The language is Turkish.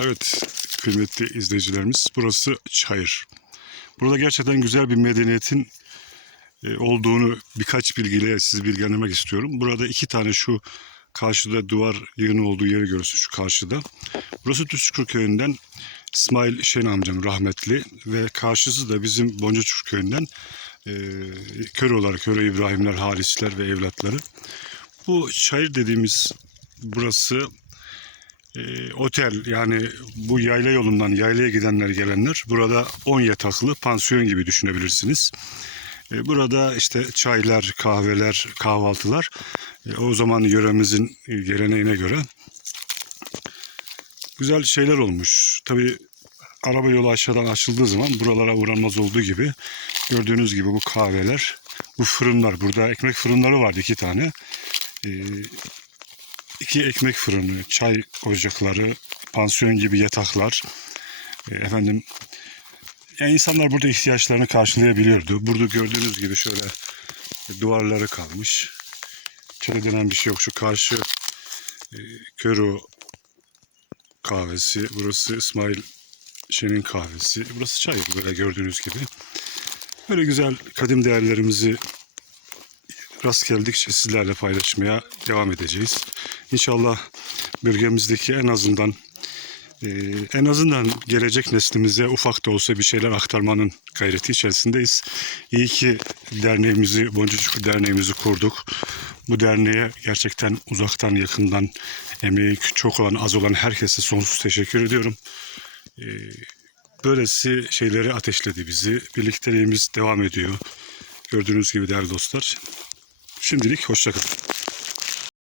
Evet kıymetli izleyicilerimiz burası Çayır. Burada gerçekten güzel bir medeniyetin e, olduğunu birkaç bilgiyle sizi bilgilendirmek istiyorum. Burada iki tane şu karşıda duvar yığını olduğu yeri görüyorsun şu karşıda. Burası Tüzçükur köyünden İsmail Şen amcam rahmetli ve karşısı da bizim Boncaçur köyünden e, köre olarak köre İbrahimler, Halisler ve evlatları. Bu çayır dediğimiz burası e, otel yani bu yayla yolundan yaylaya gidenler gelenler burada 10 yataklı pansiyon gibi düşünebilirsiniz. E, burada işte çaylar, kahveler, kahvaltılar e, o zaman yöremizin geleneğine göre güzel şeyler olmuş. Tabii araba yolu aşağıdan açıldığı zaman buralara uğranmaz olduğu gibi gördüğünüz gibi bu kahveler, bu fırınlar burada ekmek fırınları vardı iki tane. E, iki ekmek fırını, çay ocakları, pansiyon gibi yataklar. E, efendim yani insanlar burada ihtiyaçlarını karşılayabiliyordu. Burada gördüğünüz gibi şöyle duvarları kalmış. Çay denen bir şey yok. Şu karşı e, Köro kahvesi. Burası İsmail Şen'in kahvesi. Burası çay böyle gördüğünüz gibi. Böyle güzel kadim değerlerimizi rast geldikçe sizlerle paylaşmaya devam edeceğiz. İnşallah bölgemizdeki en azından e, en azından gelecek neslimize ufak da olsa bir şeyler aktarmanın gayreti içerisindeyiz. İyi ki derneğimizi, Boncacık Derneğimizi kurduk. Bu derneğe gerçekten uzaktan yakından emeği çok olan az olan herkese sonsuz teşekkür ediyorum. E, böylesi şeyleri ateşledi bizi. Birlikteliğimiz devam ediyor. Gördüğünüz gibi değerli dostlar. Şimdilik hoşçakalın.